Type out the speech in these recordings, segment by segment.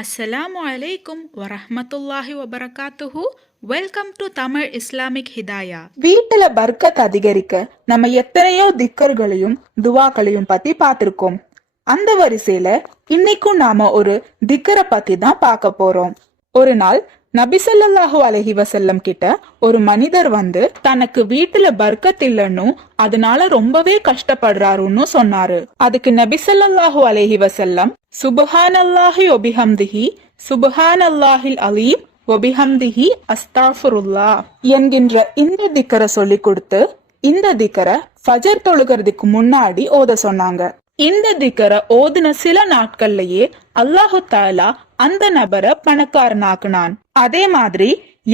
அஸ்ஸலாமு அலைக்கும் வரஹ்மத்துல்லாஹி வபரகாத்துஹு. Welcome to Tamil Islamic Hidaya. வீட்டுல பர்க்கத் அதிகரிக்க நம்ம எத்தனையோ திக்கர்களையும் துவாக்களையும் பத்தி பார்த்திருக்கோம். அந்த வரிசையில இன்னைக்கும் நாம ஒரு திக்கரை பத்தி தான் பார்க்க போறோம். ஒரு நாள் நபி ஸல்லல்லாஹு அலைஹி வஸல்லம் கிட்ட ஒரு மனிதர் வந்து தனக்கு வீட்டுல பர்க்கத் இல்லைன்னு அதனால ரொம்பவே கஷ்டப்படுறாருன்னு சொன்னாரு. அதுக்கு நபி ஸல்லல்லாஹு அலைஹி வஸல்லம் சுப்ஹானல்லாஹி வபிஹம்திஹி சுப்ஹானல்லாஹில் அலீம் வபிஹம்திஹி அஸ்தக்ஃபிருல்லாஹ் என்கின்ற இந்த திக்கரை சொல்லி கொடுத்து இந்த திக்கரை ஃபஜர் தொழுகிறதுக்கு முன்னாடி ஓத சொன்னாங்க. இந்த திக்கரை ஓதுன சில நாட்கள்லயே அல்லாஹு தஆலா அந்த நபரை பணக்காரனாக்குனான். அதே மாதிரி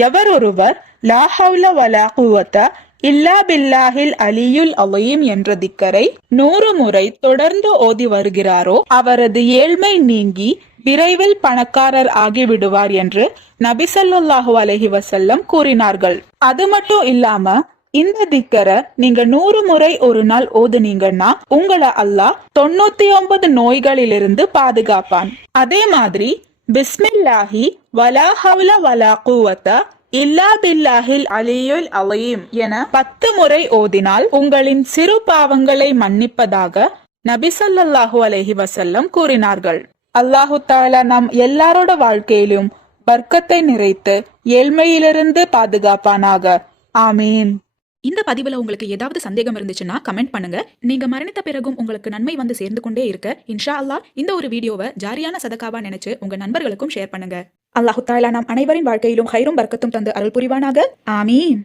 எவர் ஒருவர் லா ஹவ்ல வலா குவத்த இல்லா பில்லாஹில் அலியுல் அலீம் என்ற திக்கரை 100 முறை தொடர்ந்து ஓதி வருகிறாரோ அவரது ஏழ்மை நீங்கி விரைவில் பணக்காரர் ஆகிவிடுவார் என்று நபி ஸல்லல்லாஹு அலைஹி வஸல்லம் கூறினார்கள். அது மட்டும் இல்லாம இந்த திக்கரை நீங்க 100 முறை ஒரு நாள் ஓதுனீங்கன்னா உங்களை அல்லாஹ் 99 நோய்களிலிருந்து பாதுகாப்பான். அதே மாதிரி பிஸ்மில்லாஹி வலா ஹவ்ல வலா குவத்த இல்லா பில்லாஹில் அலியுல் அலீம் என 10 முறை ஓதினால் உங்களின் சிறு பாவங்களை மன்னிப்பதாக நபி ஸல்லல்லாஹு அலைஹி வஸல்லம் கூறினார்கள். அல்லாஹு தஆலா நம் எல்லாரோட வாழ்க்கையிலும் பர்க்கத்தை நிறைத்து ஏழ்மையிலிருந்து பாதுகாப்பானாக. ஆமீன். இந்த பதிவுல உங்களுக்கு ஏதாவது சந்தேகம் இருந்துச்சுன்னா கமெண்ட் பண்ணுங்க. நீங்க மரணித்த பிறகும் உங்களுக்கு நன்மை வந்து சேர்ந்து கொண்டே இருக்க இன்ஷா அல்லாஹ் இந்த ஒரு வீடியோவை ஜாரியான சதகாவா நினைச்சு உங்க நண்பர்களுக்கும் ஷேர் பண்ணுங்க. அல்லாஹு தஆலா நம் அனைவரின் வாழ்க்கையிலும் ஹைரும் பர்க்கத்தும் தந்து அருள் புரிவானாக. ஆமீன்.